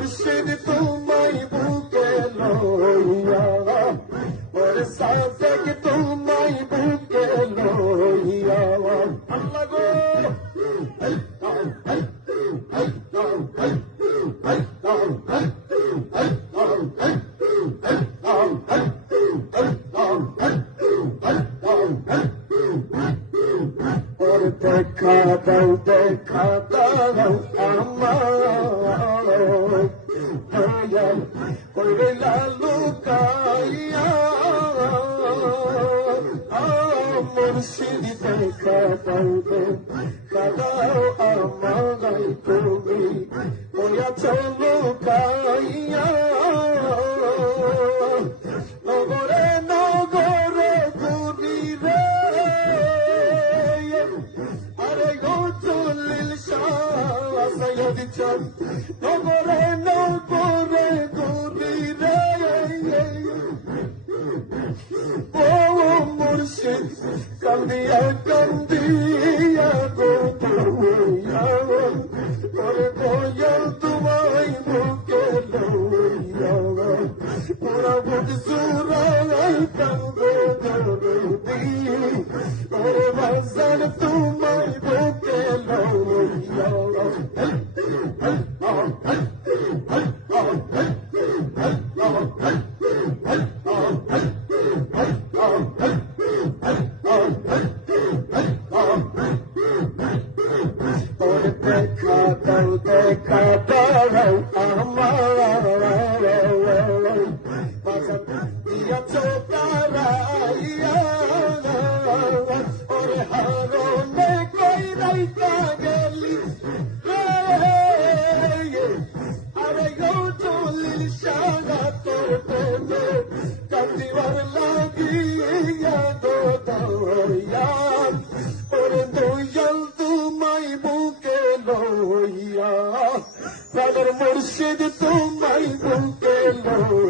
Pushing it through my buke Allah. Hey, hey, hey, hey, hey, hey, hey. করবে Lalu Kayah মুর্শিদ দেখা দাও দেখা দাও আমার তুমি। ওয়া চলো কাইয়া নগরে নগরে ঘুরি রে। আরে গো চলিল সৈয়দ চল নগরে নগরে Oh, Murshid, Kandiya, Kandiya, Gopuya, Gorboya, Tumay, Mukela, Pura Buksura, Kandiya, खात লইয়া প্রাণের মুর্শিদ তোমায় বলতে লইয়া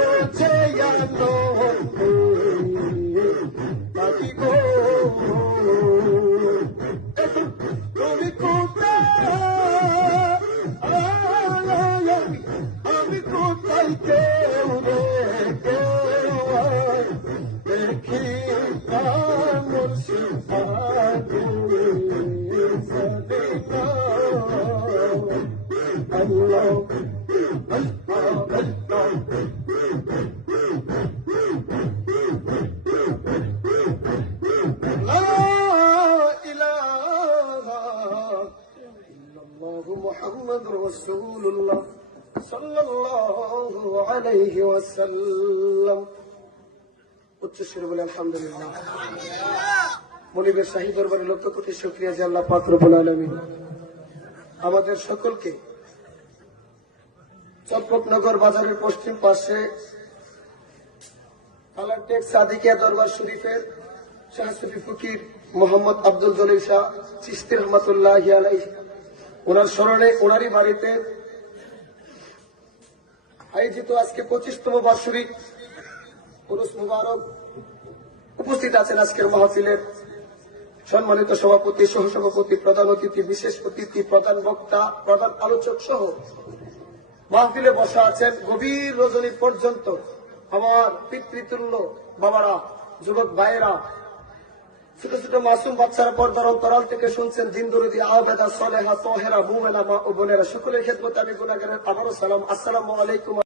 birthday, I love رسول الله صلى الله عليه وسلم উচ্চ সুরে বলে আলহামদুলিল্লাহ মনিবের শাহী দরবারে লক্ষ কোটি শুক্রিয়া যে আল্লাহ পাক রব্বুল আলামিন আমাদের সকলকে চম্পকনগর বাজারের পশ্চিম পাশে কালারটেক সাদিকিয়া দরবার শরীফের শাহসুফি ফকির মোহাম্মদ আব্দুল জলিল শাহ চিস্তি রহমতুল্লাহ আলাই ওনার স্মরণে ওনারই বাড়িতে আয়োজিত আজকে পঁচিশতম বার্ষিক পুরুষ মুবারক উপস্থিত আছেন আজকের মাহফিলের সম্মানিত সভাপতি, সহসভাপতি, প্রধান অতিথি, বিশেষ অতিথি, প্রধান বক্তা, প্রধান আলোচক সহ মাহফিলে বসা আছেন গভীর রজনী পর্যন্ত আমার পিতৃতুল্য বাবারা, যুবক ভাইয়েরা ছোট ছোট মাসুম বাচ্চারা পর্দার অন্তরাল থেকে শুনছেন জিন্দুরদি, আহবেদা, সলেহা, তোহেরা মুমেনা মা ও বোনেরা। সকলের ক্ষেত্রে আমি গুণাগারের আবারও সালাম। আসসালামু আলাইকুম।